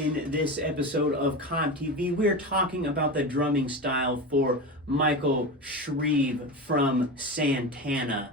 In this episode of CobbTV, we're talking about the drumming style for Michael Shrieve from Santana.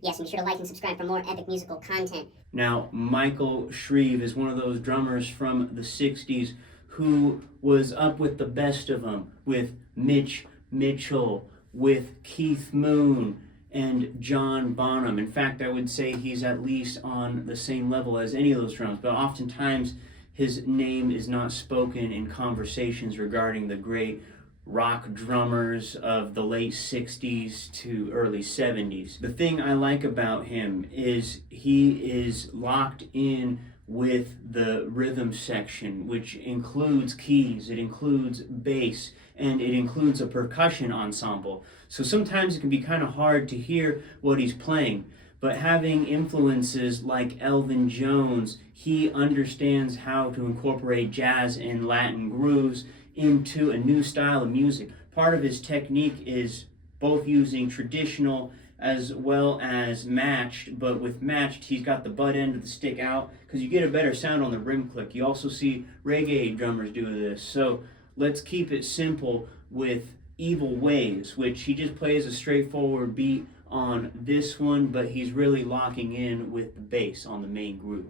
Yes, and be sure to like and subscribe for more epic musical content. Now, Michael Shrieve is one of those drummers from the 60s who was up with the best of them, with Mitch Mitchell, with Keith Moon, and John Bonham. In fact, I would say he's at least on the same level as any of those drums, but oftentimes his name is not spoken in conversations regarding the great rock drummers of the late 60s to early 70s. The thing I like about him is he is locked in with the rhythm section, which includes keys, it includes bass, and it includes a percussion ensemble. So sometimes it can be kind of hard to hear what he's playing, but having influences like Elvin Jones, he understands how to incorporate jazz and Latin grooves into a new style of music. Part of his technique is both using traditional as well as matched, but with matched, he's got the butt end of the stick out because you get a better sound on the rim click. You also see reggae drummers do this. So let's keep it simple with Evil Ways, which he just plays a straightforward beat on this one, but he's really locking in with the bass on the main groove.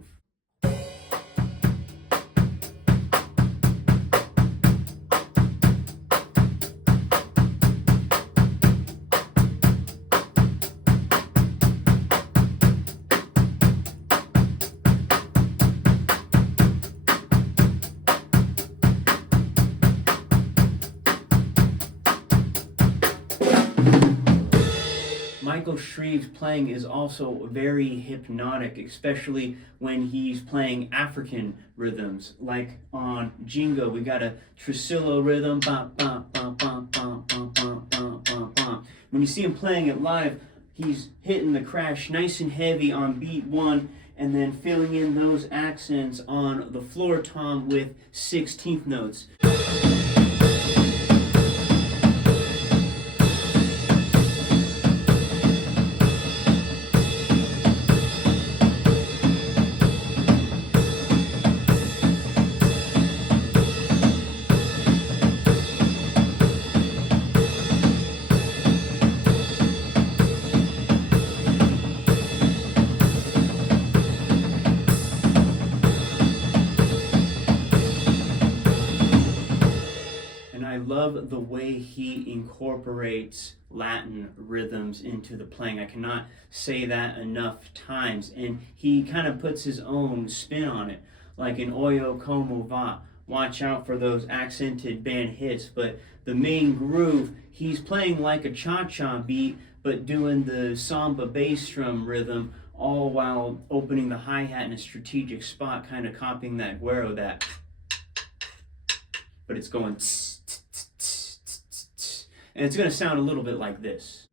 Michael Shrieve's playing is also very hypnotic, especially when he's playing African rhythms. Like on Jingo, we got a Tresillo rhythm. Bum, bum, bum, bum, bum, bum, bum, bum, bum, bum. When you see him playing it live, he's hitting the crash nice and heavy on beat one, and then filling in those accents on the floor tom with 16th notes. I love the way he incorporates Latin rhythms into the playing. I cannot say that enough times. And he kind of puts his own spin on it. Like in Oye Como Va, watch out for those accented band hits. But the main groove, he's playing like a cha-cha beat, but doing the samba bass drum rhythm, all while opening the hi-hat in a strategic spot, kind of copying that guero, that. But it's going tss. And it's going to sound a little bit like this.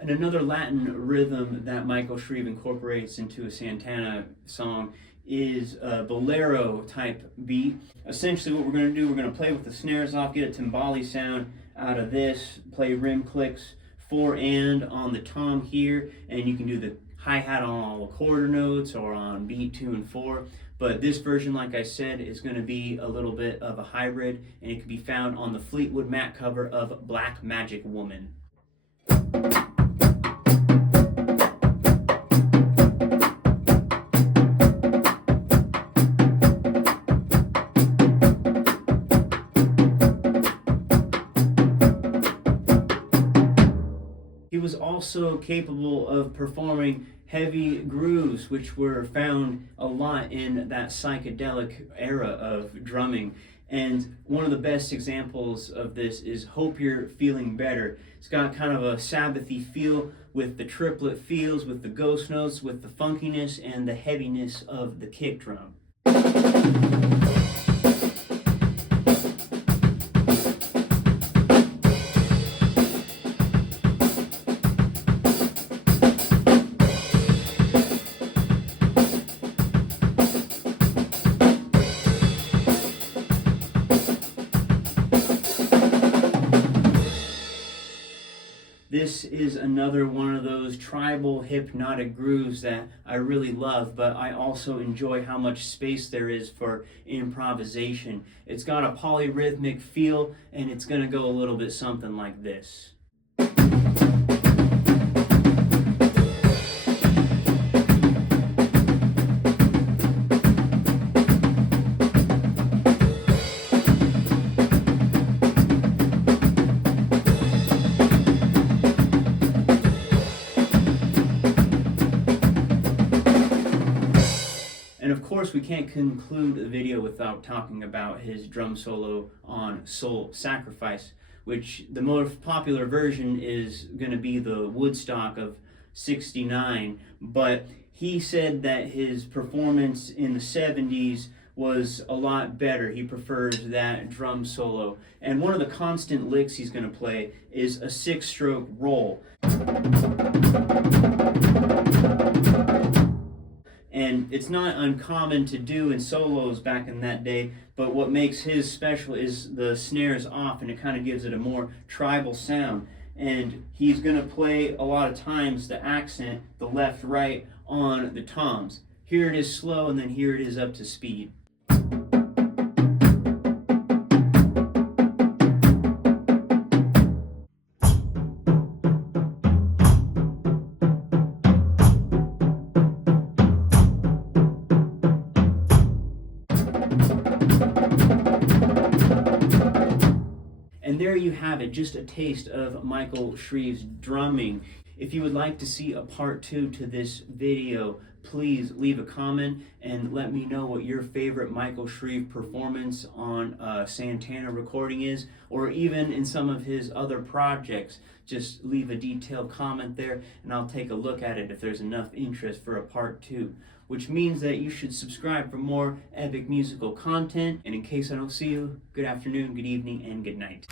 And another Latin rhythm that Michael Shrieve incorporates into a Santana song is a bolero type beat. Essentially what we're going to do, we're going to play with the snares off, get a timbali sound out of this, play rim clicks 4 and on the tom here, and you can do the hi-hat on all the quarter notes or on beat 2 and 4. But this version, like I said, is going to be a little bit of a hybrid, and it can be found on the Fleetwood Mac cover of Black Magic Woman. He was also capable of performing heavy grooves, which were found a lot in that psychedelic era of drumming. And one of the best examples of this is Hope You're Feeling Better. It's got kind of a Sabbathy feel with the triplet feels, with the ghost notes, with the funkiness and the heaviness of the kick drum. This is another one of those tribal hypnotic grooves that I really love, but I also enjoy how much space there is for improvisation. It's got a polyrhythmic feel, and it's going to go a little bit something like this. And of course, we can't conclude the video without talking about his drum solo on Soul Sacrifice, which the most popular version is going to be the Woodstock of '69, but he said that his performance in the '70s was a lot better. He prefers that drum solo. And one of the constant licks he's going to play is a 6-stroke roll. And it's not uncommon to do in solos back in that day, but what makes his special is the snares off, and it kind of gives it a more tribal sound. And he's going to play a lot of times the accent, the left-right, on the toms. Here it is slow, and then here it is up to speed. And there you have it, just a taste of Michael Shrieve's drumming. If you would like to see a part 2 to this video, please leave a comment and let me know what your favorite Michael Shrieve performance on a Santana recording is, or even in some of his other projects. Just leave a detailed comment there and I'll take a look at it if there's enough interest for a part 2. Which means that you should subscribe for more epic musical content. And in case I don't see you, good afternoon, good evening, and good night.